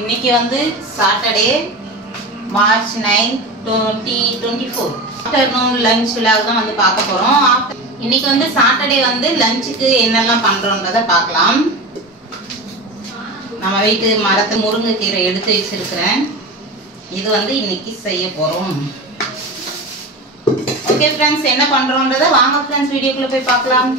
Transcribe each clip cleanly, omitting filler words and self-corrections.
இன்னைக்கு வந்து Saturday March 9, 2024 afternoon lunch vlog தான் வந்து பார்க்க போறோம். இன்னைக்கு வந்து சாட்டர்டே வந்து லஞ்சுக்கு என்னெல்லாம் பண்றோம்ன்றத பார்க்கலாம். நம்ம வீட்டு மரத்து முருங்கைக்கீரை எடுத்து வச்சிருக்கிறேன். இது வந்து இன்னைக்கு செய்ய போறோம். ஓகே ஃப்ரெண்ட்ஸ், என்ன பண்றோம்ன்றத வாங்க ஃப்ரெண்ட்ஸ் வீடியோக்குள்ள போய் பார்க்கலாம்.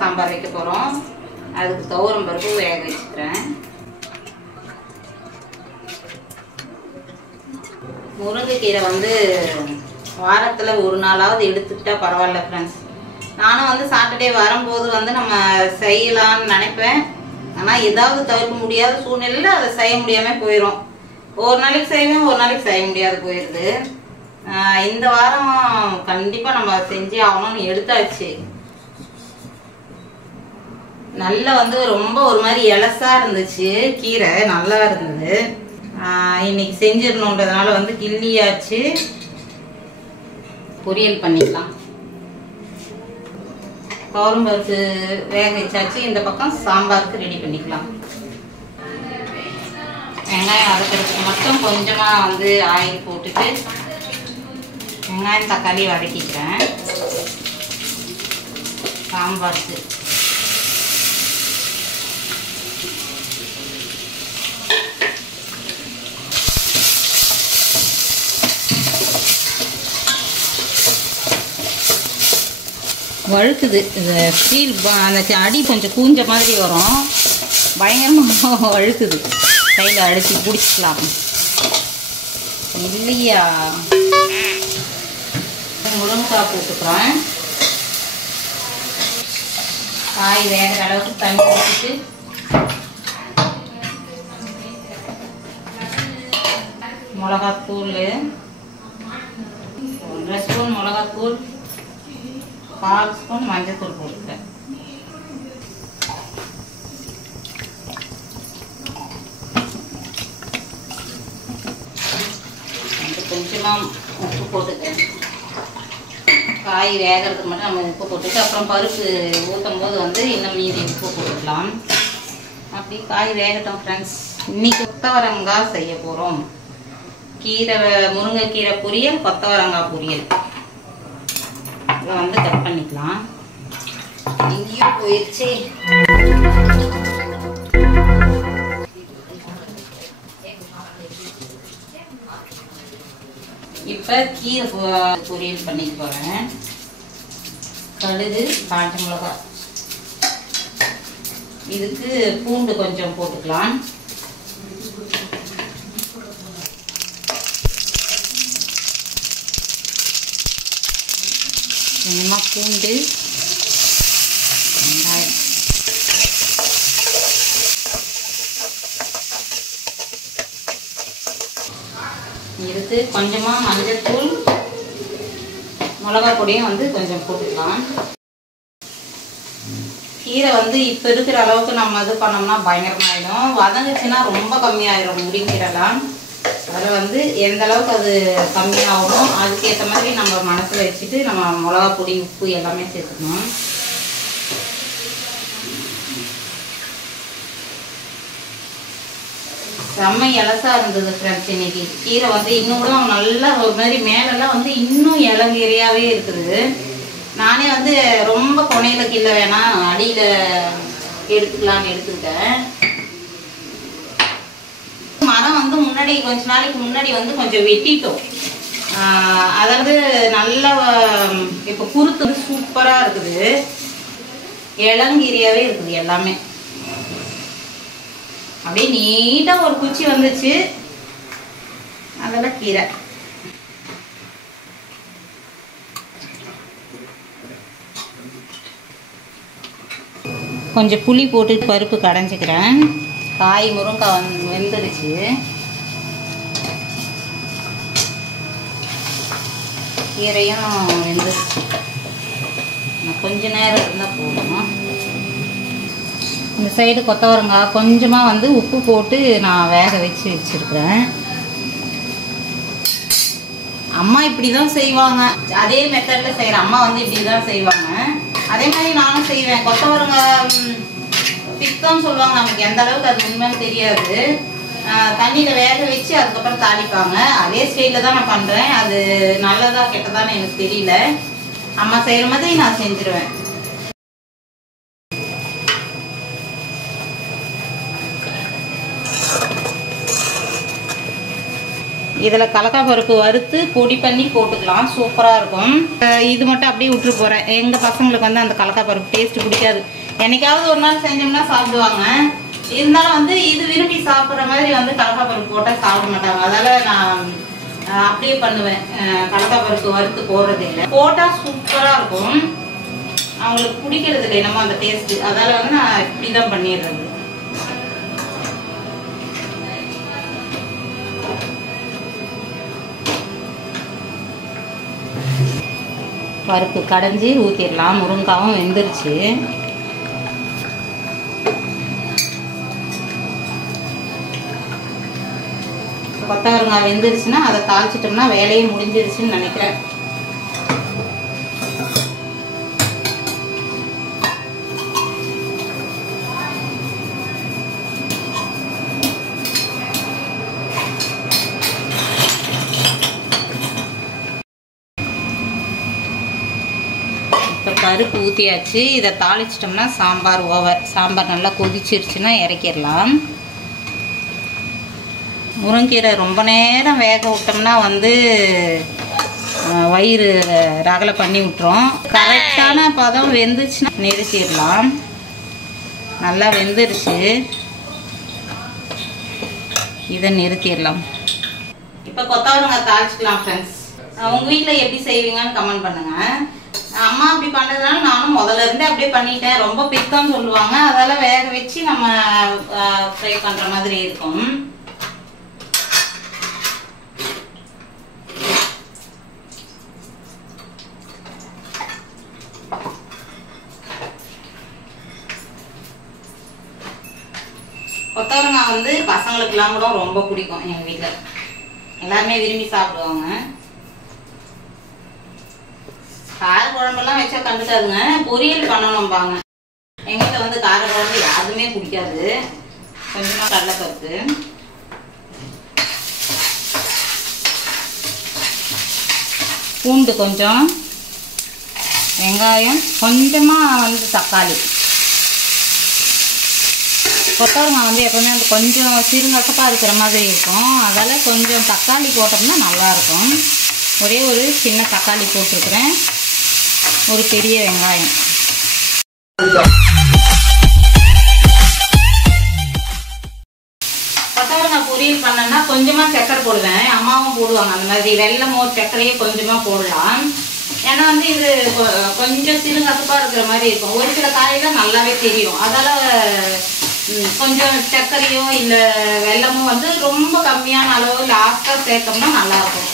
சாம்பார் வைக்க போறோம். அதுக்கு துவரம் பருப்பு வேக வச்சுக்கிறேன். முருங்கைக்கீரை வந்து வாரத்துல ஒரு நாளாவது எடுத்துக்கிட்டா பரவாயில்ல ஃப்ரெண்ட்ஸ். நானும் வந்து சாட்டர்டே வரும்போது வந்து நம்ம செய்யலாம்னு நினைப்பேன். ஆனா ஏதாவது தவிர்க்க முடியாத சூழ்நிலையில அதை செய்ய முடியாம போயிடும். ஒரு நாளைக்கு செய்வேன், ஒரு நாளைக்கு செய்ய முடியாது போயிடுது. இந்த வாரம் கண்டிப்பா நம்ம செஞ்சே ஆகணும்னு எடுத்தாச்சு. நல்லா வந்து ரொம்ப ஒரு மாதிரி இலசா இருந்துச்சு, கீரை நல்லா இருந்தது. இன்னைக்கு செஞ்சிடணுன்றதுனால வந்து கிள்ளியாச்சு. பொரியல் பண்ணிக்கலாம். துவரம் பருப்பு வேக வச்சாச்சு. இந்த பக்கம் சாம்பாருக்கு ரெடி பண்ணிக்கலாம். வெங்காயம் வதக்கிறதுக்கு மட்டும் கொஞ்சமா வந்து ஆயில் போட்டுட்டு வெங்காயம் தக்காளி வதக்கிக்கிறேன். சாம்பாருக்கு வழுக்குது. இந்த ஸ்டீல் அந்த அடி கொஞ்சம் கூஞ்ச மாதிரி வரும், பயங்கரமாக வழுக்குது. கையில் அடிச்சு பிடிச்சிக்கலாம் இல்லையா. முருங்கைக்காய் போட்டுக்கிறேன். காய் வேகிற அளவுக்கு தண்ணி ஊற்றிட்டு மிளகாத்தூள் 1 ஸ்பூன் மிளகாத்தூள், 1/4 ஸ்பூன் மஞ்சத்தூள் போட்டுக்கிறேன். கொஞ்சமாக உப்பு போட்டுக்கிறேன். காய் வேகிறதுக்கு மட்டும் நம்ம உப்பு போட்டுட்டு அப்புறம் பருப்பு ஊற்றும் போது வந்து இன்னும் மீதி உப்பு போட்டுக்கலாம். அப்படி காய் வேகட்டும் ஃப்ரெண்ட்ஸ். இன்னைக்கு கொத்தவரங்காய் செய்ய போகிறோம். கீரை முருங்கைக்கீரை பொரியல், கொத்தவரங்காய் பொரியல் வந்து கட் பண்ணிக்கலாம். எங்கேயோ போயிடுச்சு. இப்ப கீரை பொரியல் பண்ணிக்க போறேன். கடுகு, காஞ்ச மிளகாய், இதுக்கு பூண்டு கொஞ்சம் போட்டுக்கலாம். கொஞ்சமா பூண்டு, வெங்காயம், இதுக்கு கொஞ்சமா மஞ்சத்தூள், மிளகாய் பொடியும் வந்து கொஞ்சம் போட்டுக்கலாம். கீரை வந்து இப்ப இருக்கிற அளவுக்கு நம்ம இது பண்ணோம்னா பயங்கரமாயிடும். வதங்குச்சுன்னா ரொம்ப கம்மியாயிடும் முருங்கைக்கீரைலாம். அதில் வந்து எந்த அளவுக்கு அது கம்மியாகுமோ அதுக்கேற்ற மாதிரி நம்ம மனசில் வச்சுட்டு நம்ம மிளகா பொடி, உப்பு எல்லாமே சேர்த்துக்கணும். செம்ம இலசா இருந்தது ஃப்ரெண்ட்ஸ். இன்னைக்கு கீரை வந்து இன்னும் கூட நல்லா ஒரு மாதிரி மேலெல்லாம் வந்து இன்னும் இளங்கீரையாகவே இருக்குது. நானே வந்து ரொம்ப கொனையில கிள்ள வேணாம், அடியில் எடுத்துக்கலான்னு எடுத்துக்கிட்டேன். மரம் வந்து முன்னாடி கொஞ்ச நாளைக்கு முன்னாடி வந்து கொஞ்சம் வெட்டிட்டோம். அதாவது நல்ல இப்போ குருத்து வந்து சூப்பராக இருக்குது, இளங்கீரையாகவே இருக்குது எல்லாமே. அப்படியே நீட்டாக ஒரு குச்சி வந்துச்சு, அதெல்லாம் கீரை. கொஞ்சம் புளி போட்டு பருப்பு கடைஞ்சிக்கிறேன். காய் முருங்காய் வெந்துருச்சு. கீரையும் வெந்துருச்சு. கொஞ்ச நேரம் இருந்தால் போதும். இந்த சைடு கொத்தவரங்காய் கொஞ்சமாக வந்து உப்பு போட்டு நான் வேக வச்சுருக்கிறேன். அம்மா இப்படி தான் செய்வாங்க. அதே மெத்தடில் செய்கிற அம்மா வந்து இப்படி தான் செய்வாங்க. அதே மாதிரி நானும் செய்வேன். கொத்தவரங்காய் பித்தம்னு சொல்லுவாங்க. நமக்கு எந்த அளவுக்கு அது உண்மைன்னு தெரியாது. தண்ணியில் வேக வச்சு அதுக்கப்புறம் தாளிப்பாங்க. அதே ஸ்டைலில் தான் நான் பண்ணுறேன். அது நல்லதா கெட்டதான்னு எனக்கு தெரியல. அம்மா செய்கிற மாதிரி நான் செஞ்சுருவேன். இதில் கடலைக்காய் பருப்பு வறுத்து பொடி பண்ணி போட்டுக்கலாம். சூப்பராக இருக்கும். இது மட்டும் அப்படியே விட்டுட்டு போகிறேன். எங்கள் பசங்களுக்கு வந்து அந்த கடலைக்காய் பருப்பு டேஸ்ட்டு பிடிக்காது. என்னைக்காவது ஒரு நாள் செஞ்சோம்னா சாப்பிடுவாங்க. இருந்தாலும் வந்து இது விரும்பி சாப்பிட்ற மாதிரி வந்து கடலைக்காய் பருப்பு போட்டால் சாப்பிட மாட்டாங்க. அதால் நான் அப்படியே பண்ணுவேன். கடலைக்காய் பருப்பு வறுத்து போடுறது இல்லை. போட்டால் சூப்பராக இருக்கும். அவங்களுக்கு பிடிக்கிறது இல்லை என்னமோ அந்த டேஸ்ட்டு. அதால் வந்து நான் இப்படி தான் பண்ணிடுறது. பருப்பு கடைஞ்சி ஊற்றிடலாம். முருங்காவும் வெந்துருச்சு. கொத்தவரங்காய் வெந்துருச்சுன்னா அதை தாளிச்சிட்டோம்னா வேலையே முடிஞ்சிருச்சுன்னு நினைக்கிறேன். இப்போ பருப்பு ஊற்றியாச்சு. இதை தாளிச்சிட்டோம்னா சாம்பார் ஓவர். சாம்பார் நல்லா கொதிச்சிருச்சுன்னா இறக்கிடலாம். முருங்கீரை ரொம்ப நேரம் வேக விட்டோம்னா வந்து வயிறு ரகலை பண்ணி விட்டுரும். கரெக்டான பதம் வெந்துச்சுன்னா நிறுத்திடலாம். நல்லா வெந்துருச்சு. இதை நிறுத்திடலாம். இப்போ கொத்தவரங்காய் தாளிச்சிக்கலாம் ஃப்ரெண்ட்ஸ். உங்கள் வீட்டில் எப்படி செய்வீங்கன்னு கமெண்ட் பண்ணுங்கள். அம்மா அப்படி பண்ணுறதுனால நானும் முதல்ல இருந்தே அப்படியே பண்ணிட்டேன். ரொம்ப பித்தம்னு சொல்லுவாங்க. அதெல்லாம் வேக வச்சு நம்ம ஃப்ரை பண்ணுற மாதிரி இருக்கும். கொத்தவரங்காய் வந்து பசங்களுக்கெல்லாம் கூட ரொம்ப பிடிக்கும். எங்கள் வீட்டில் எல்லாருமே விரும்பி சாப்பிடுவாங்க. கார குழம்பெல்லாம் வச்சா கண்டுக்காதுங்க. பொரியல் பண்ணணும்பாங்க. எங்கள் வீட்டில் வந்து கார குழம்பு யாருமே பிடிக்காது. கொஞ்சமாக கடலைப்பருப்பு, பூண்டு கொஞ்சம், வெங்காயம் கொஞ்சமாக வந்து தக்காளி. கொத்தவரங்காய் வந்து எப்பவுமே அந்த கொஞ்சம் சிறுங்கசப்பாக இருக்கிற மாதிரி இருக்கும். அதால் கொஞ்சம் தக்காளி போட்டோம்னா நல்லாயிருக்கும். ஒரே ஒரு சின்ன தக்காளி போட்டிருக்கிறேன். ஒரு பெரிய வெங்காயம். கொத்தவரங்காய் பொரியல் பண்ணேன்னா கொஞ்சமாக சக்கரை போடுவேன். அம்மாவும் போடுவாங்க அந்த மாதிரி. வெல்லமோ சக்கரையே கொஞ்சமாக போடலாம். ஏன்னா வந்து இது கொஞ்சம் சிறுங்கசப்பாக இருக்கிற மாதிரி இருக்கும். ஒரு சில காயெல்லாம் நல்லாவே தெரியும். அதால் கொஞ்சம் சர்க்கரையோ இல்லை வெல்லமோ வந்து ரொம்ப கம்மியான அளவு லாஸ்ட்டாக சேர்த்தோம்னா நல்லாயிருக்கும்.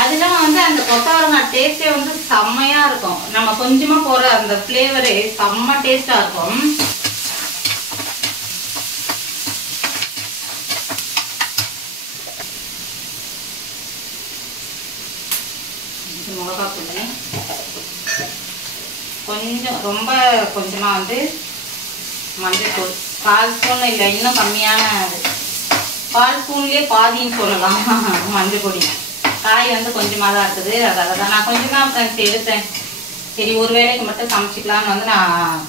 அதெல்லாம் வந்து அந்த கொத்தவரங்காய் டேஸ்ட்டே வந்து செம்மையாக இருக்கும். நம்ம கொஞ்சமாக போகிற அந்த ஃப்ளேவரே செம்ம டேஸ்ட்டாக இருக்கும். மிளகாத்தூள் கொஞ்சம், ரொம்ப கொஞ்சமாக வந்து மஞ்சள், 1/4 ஸ்பூன் இல்லை இன்னும் கம்மியான அது 1/4 ஸ்பூன்லேயே பாதின்னு சொல்லலாம் மஞ்சள் பொடி. காய் வந்து கொஞ்சமாக தான் இருக்குது. அதாவது தான் நான் கொஞ்சம் தான் ஃப்ரெண்ட்ஸ் எடுத்தேன். சரி ஒரு வேளைக்கு மட்டும் சமைச்சிக்கலான்னு வந்து நான்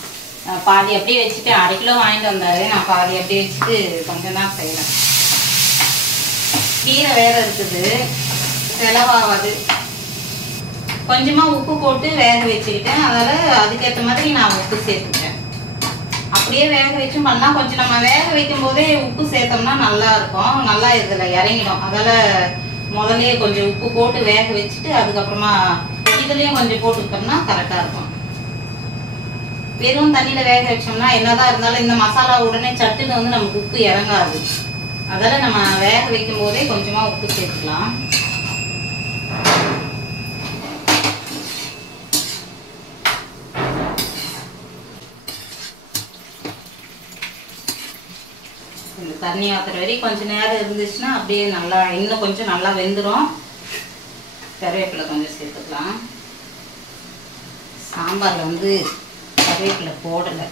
பாதி அப்படியே வச்சுட்டேன். 1/2 கிலோ வாங்கிட்டு வந்தாரு. நான் பாதி அப்படியே வச்சுட்டு கொஞ்சம் தான் செய்கிறேன். கீரை வேறு இருக்குது, செலவாகாது. கொஞ்சமாக உப்பு போட்டு வேக வச்சுக்கிட்டேன். அதனால் அதுக்கேற்ற மாதிரி நான் உப்பு சேர்த்துக்கிட்டேன். அப்படியே வேக வச்சும் பண்ணலாம். கொஞ்சம் நம்ம வேக வைக்கும் போதே உப்பு சேர்த்தோம்னா நல்லா இருக்கும். நல்லா இதில் இறங்கிடும். அதால் முதல்ல கொஞ்சம் உப்பு போட்டு வேக வச்சுட்டு அதுக்கப்புறமா இதுலேயும் கொஞ்சம் போட்டுக்கிட்டோம்னா கரெக்டாக இருக்கும். வெறும் தண்ணியில் வேக வச்சோம்னா என்னதான் இருந்தாலும் இந்த மசாலா உடனே சட்டுன்னு வந்து நமக்கு உப்பு இறங்காது. அதெல்லாம் நம்ம வேக வைக்கும் போதே கொஞ்சமாக உப்பு சேர்த்துக்கலாம். இந்த தண்ணி ஆத்துற வரைக்கும் கொஞ்சம் நேரம் இருந்துச்சுன்னா அப்படியே நல்லா இன்னும் கொஞ்சம் நல்லா வெந்துடும். கருவேப்பிலை கொஞ்சம் சேர்த்துக்கலாம். சாம்பாரில் வந்து கருவேப்பிலை போடலை.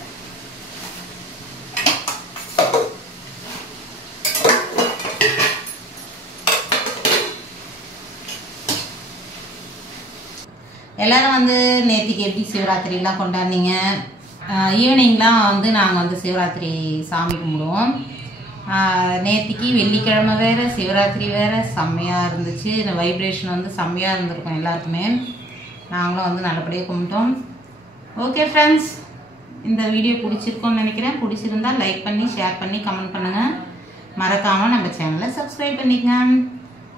எல்லோரும் வந்து நேற்றுக்கு எப்படி சிவராத்திரிலாம் கொண்டாடினீங்க? ஈவினிங்லாம் வந்து நாங்கள் வந்து சிவராத்திரி சாமி கும்பிடுவோம். நேற்றுக்கு வெள்ளிக்கிழமை வேறு, சிவராத்திரி வேறு, செம்மையாக இருந்துச்சு. இந்த வைப்ரேஷன் வந்து செம்மையாக இருந்திருக்கும் எல்லாருக்குமே. நாங்களும் வந்து நல்லபடியாக கும்பிட்டோம். ஓகே ஃப்ரெண்ட்ஸ், இந்த வீடியோ பிடிச்சிருக்கோன்னு நினைக்கிறேன். பிடிச்சிருந்தா லைக் பண்ணி, ஷேர் பண்ணி, கமெண்ட் பண்ணுங்கள். மறக்காமல் நம்ம சேனலை சப்ஸ்கிரைப் பண்ணிக்கங்க.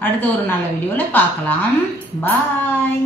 அடுத்த ஒரு நல்ல வீடியோவில் பார்க்கலாம். பாய்.